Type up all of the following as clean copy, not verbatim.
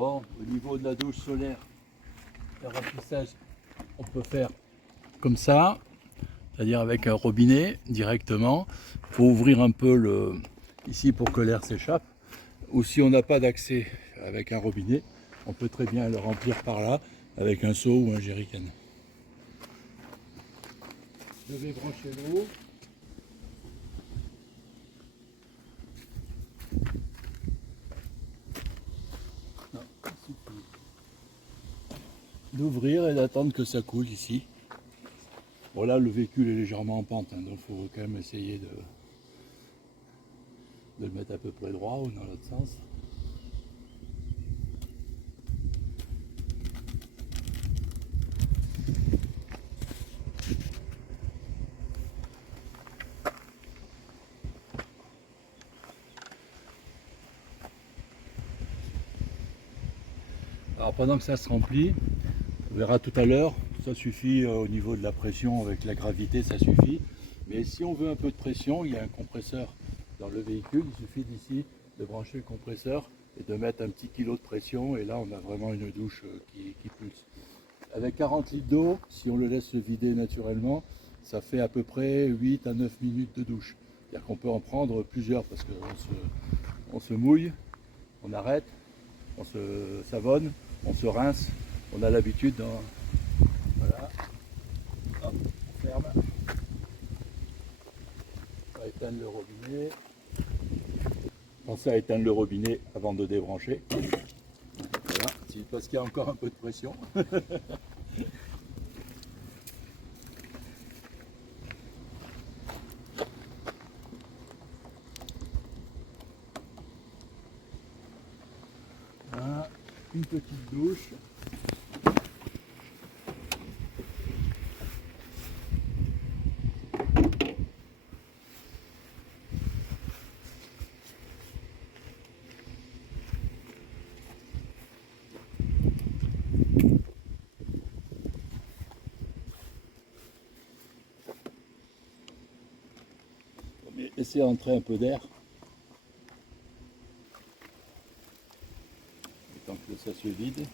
Bon, au niveau de la douche solaire, le remplissage, on peut faire comme ça, c'est-à-dire avec un robinet directement. Il faut ouvrir un peu ici pour que l'air s'échappe. Ou si on n'a pas d'accès avec un robinet, on peut très bien le remplir par là avec un seau ou un jerrycan. Je vais brancher l'eau. D'ouvrir et d'attendre que ça coule ici. Bon là le véhicule est légèrement en pente, donc il faut quand même essayer de le mettre à peu près droit ou dans l'autre sens. Alors pendant que ça se remplit, on verra tout à l'heure, ça suffit au niveau de la pression avec la gravité, ça suffit. Mais si on veut un peu de pression, il y a un compresseur dans le véhicule, il suffit d'ici de brancher le compresseur et de mettre un petit kilo de pression et là on a vraiment une douche qui pulse. Avec 40 litres d'eau, si on le laisse se vider naturellement, ça fait à peu près 8 à 9 minutes de douche. C'est-à-dire qu'on peut en prendre plusieurs parce qu'on se mouille, on arrête, on se savonne, on se rince, on a l'habitude dans... Voilà, hop, on ferme, on va éteindre le robinet, pensez à éteindre le robinet avant de débrancher, voilà, parce qu'il y a encore un peu de pression. Voilà, une petite douche. Laissez entrer un peu d'air. Tant que ça se vide.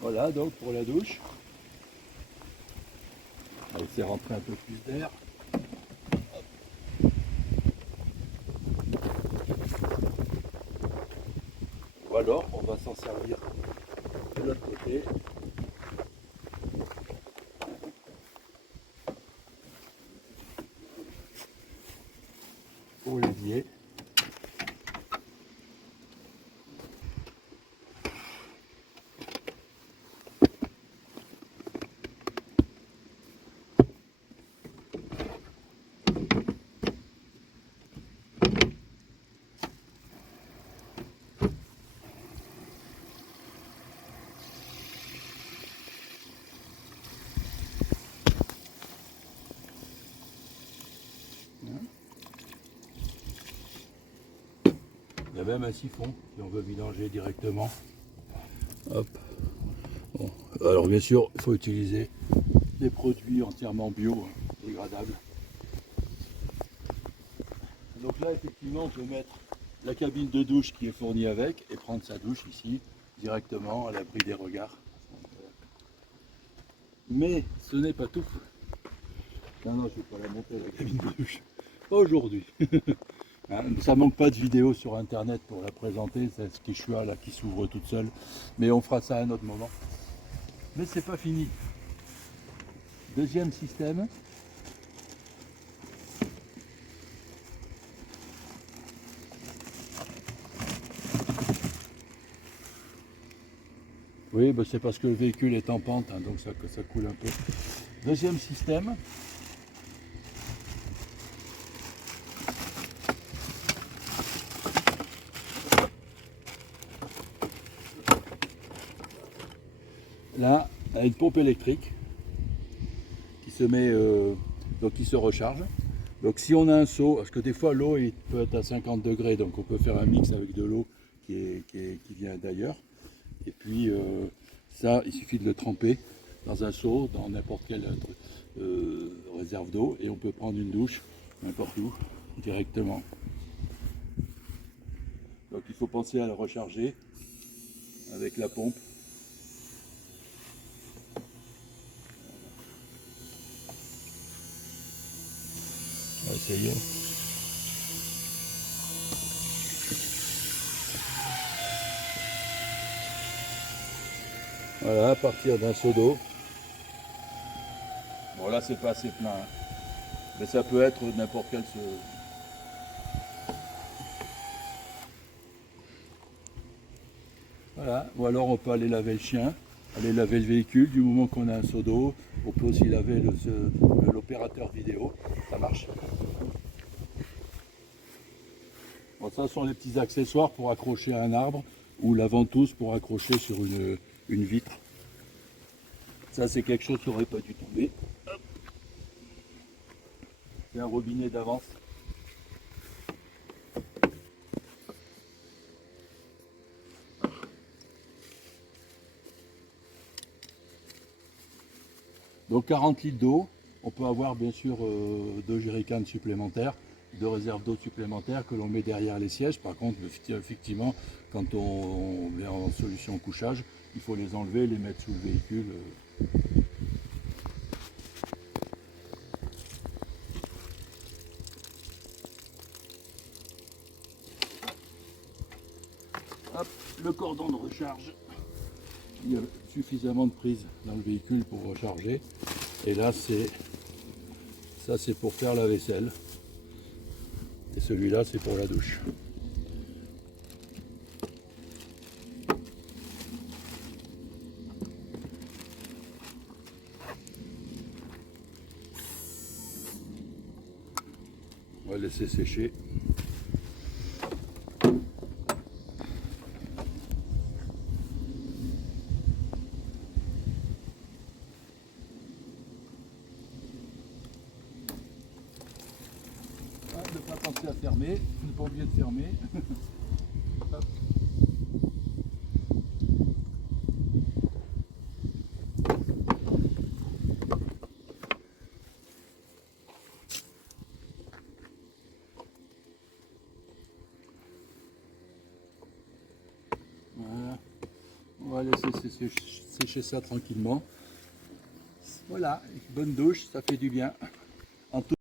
Voilà donc pour la douche. On va laisser rentrer un peu plus d'air. Ou alors on va s'en servir de l'autre côté. Pour l'évier. Il y a même un siphon si on veut mélanger directement. Hop. Bon. Alors bien sûr, il faut utiliser des produits entièrement bio, dégradables. Donc là, effectivement, on peut mettre la cabine de douche qui est fournie avec et prendre sa douche ici, directement à l'abri des regards. Mais ce n'est pas tout. Non, non, je ne vais pas la monter la cabine de douche. Pas aujourd'hui. Hein, ça manque pas de vidéos sur internet pour la présenter, c'est ce Quechua là qui s'ouvre toute seule. Mais on fera ça à un autre moment. Mais c'est pas fini. Deuxième système. Oui, bah c'est parce que le véhicule est en pente, hein, donc ça coule un peu. Deuxième système. Là, a une pompe électrique qui se met, donc qui se recharge. Donc si on a un seau, parce que des fois l'eau peut être à 50 degrés, donc on peut faire un mix avec de l'eau qui vient d'ailleurs. Et puis ça, il suffit de le tremper dans un seau, dans n'importe quelle réserve d'eau, et on peut prendre une douche n'importe où directement. Donc il faut penser à le recharger. avec la pompe. On va essayer. Voilà, à partir d'un seau d'eau. Bon là c'est pas assez plein, hein. Mais ça peut être n'importe quel seau. Voilà, ou alors on peut aller laver le chien, aller laver le véhicule, du moment qu'on a un seau d'eau, on peut aussi laver l'opérateur vidéo, ça marche. Bon, ça sont les petits accessoires pour accrocher à un arbre, ou la ventouse pour accrocher sur une vitre. Ça c'est quelque chose qui n'aurait pas dû tomber. C'est un robinet d'avance. Donc 40 litres d'eau, on peut avoir bien sûr 2 jerrycans supplémentaires, 2 réserves d'eau supplémentaires que l'on met derrière les sièges. Par contre, effectivement, quand on met en solution couchage, il faut les enlever, les mettre sous le véhicule. Hop, le cordon de recharge. Il y a suffisamment de prises dans le véhicule pour recharger. Et là, ça c'est pour faire la vaisselle. Et celui-là, c'est pour la douche. On va laisser sécher. Ne pas penser à fermer, ne pas oublier de fermer. Hop. Voilà. On va laisser sécher ça tranquillement. Voilà, une bonne douche, ça fait du bien. En tout